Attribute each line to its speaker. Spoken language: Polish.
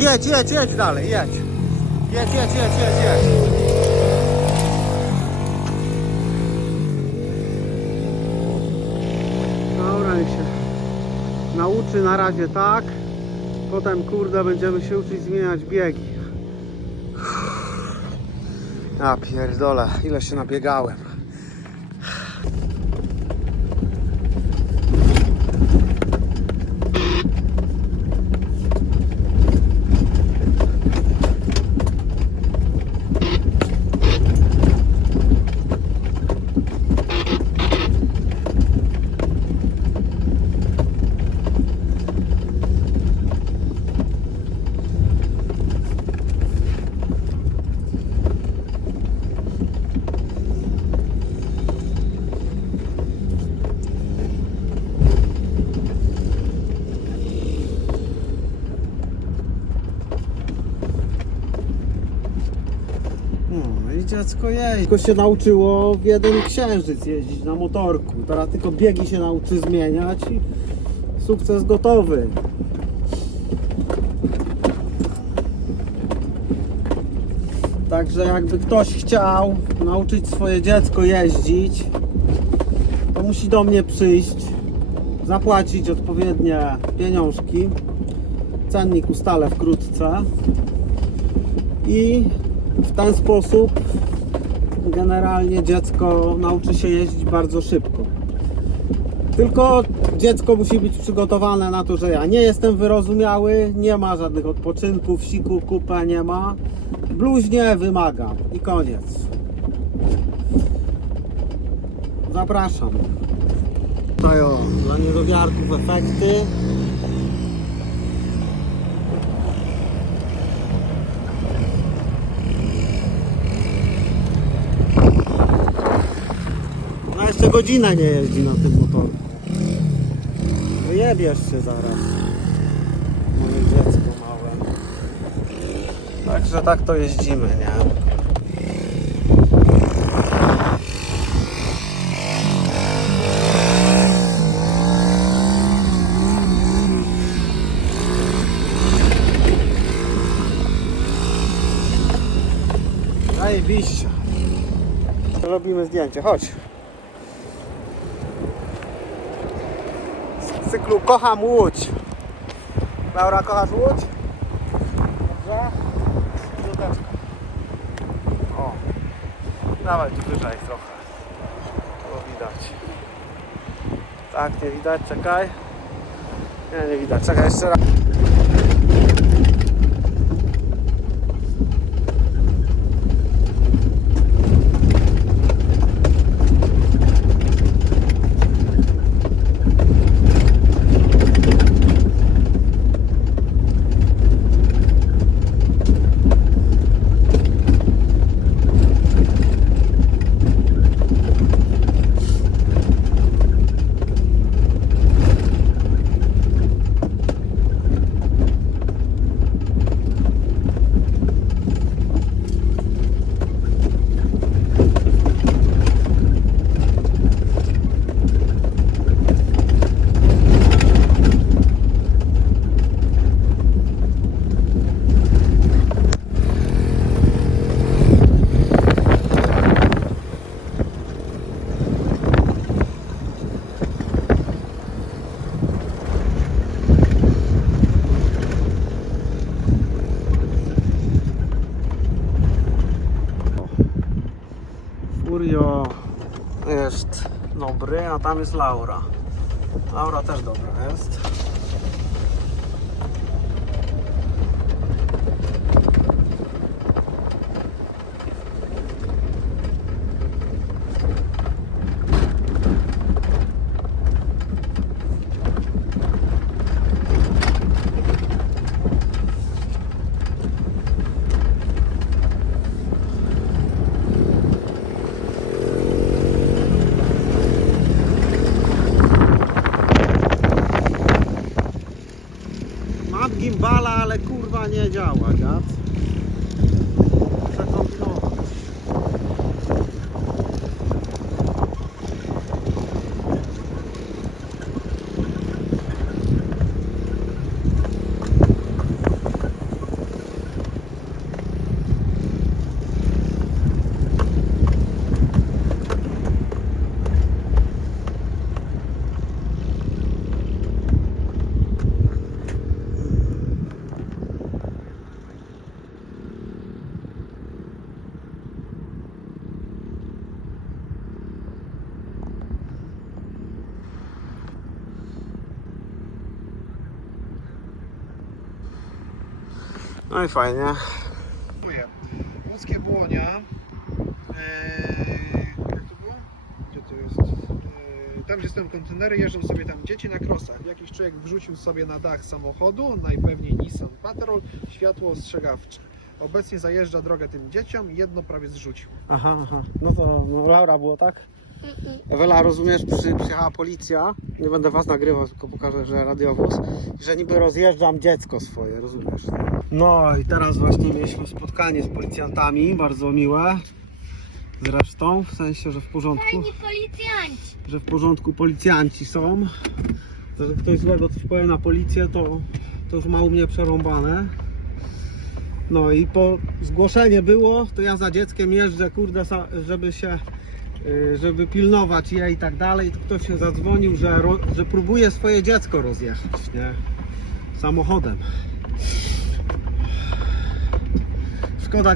Speaker 1: Jedź, jedź, jedź dalej, jedź. Jedź, jedź, jedź, jedź, jedź. Dobra, niech się nauczy na razie tak. Potem, kurde, będziemy się uczyć zmieniać biegi. Ja pierdolę, ile się nabiegałem. No i dziecko jej. Tylko się nauczyło w jeden księżyc jeździć na motorku. Teraz tylko biegi się nauczy zmieniać i sukces gotowy. Także jakby ktoś chciał nauczyć swoje dziecko jeździć, to musi do mnie przyjść, zapłacić odpowiednie pieniążki. Cennik ustalę wkrótce i w ten sposób generalnie dziecko nauczy się jeździć bardzo szybko. Tylko dziecko musi być przygotowane na to, że ja nie jestem wyrozumiały, nie ma żadnych odpoczynków, siku, kupę nie ma. Bluźnie wymagam i koniec. Zapraszam. Tutaj o, dla niedowiarków efekty. Jeszcze godzinę nie jeździ na tym motorku. Wyjebiesz się zaraz. Moje dziecko małe. Także tak to jeździmy, nie? Zajebiście. Robimy zdjęcie, chodź. Z cyklu Kocham Łódź. Laura, kochasz Łódź? Dobrze? Piąteczka. O. Dawaj tu wyżej trochę. Bo widać. Tak, nie widać, czekaj. Nie, nie widać, czekaj jeszcze raz. Furio jest dobry, a tam jest Laura. Laura też dobra jest. Mam gimbala, ale kurwa nie działa, dziad. No i fajnie.
Speaker 2: Dziękuję. Łódzkie Błonia. Eee, jak to było? Gdzie to jest? Eee, tam gdzie stoją kontenery, jeżdżą sobie tam dzieci na krosach. Jakiś człowiek wrzucił sobie na dach samochodu, najpewniej Nissan Patrol, światło ostrzegawcze. Obecnie zajeżdża drogę tym dzieciom i jedno prawie zrzucił.
Speaker 1: Aha, aha. No to no, Laura było tak? Ewela, rozumiesz, przy, przyjechała policja, nie będę was nagrywał, tylko pokażę, że radiowóz, że niby rozjeżdżam dziecko swoje, rozumiesz? No i teraz właśnie mieliśmy spotkanie z policjantami, bardzo miłe, zresztą, w sensie, że w porządku,
Speaker 3: Fajni policjanci.
Speaker 1: że w porządku policjanci są, to, że ktoś złego coś powie na policję, to, to już ma u mnie przerąbane. No i po zgłoszenie było, to ja za dzieckiem jeżdżę, kurde, żeby się, żeby pilnować je i tak dalej. To ktoś się zadzwonił, że, że próbuje swoje dziecko rozjechać, nie? Samochodem. Szkoda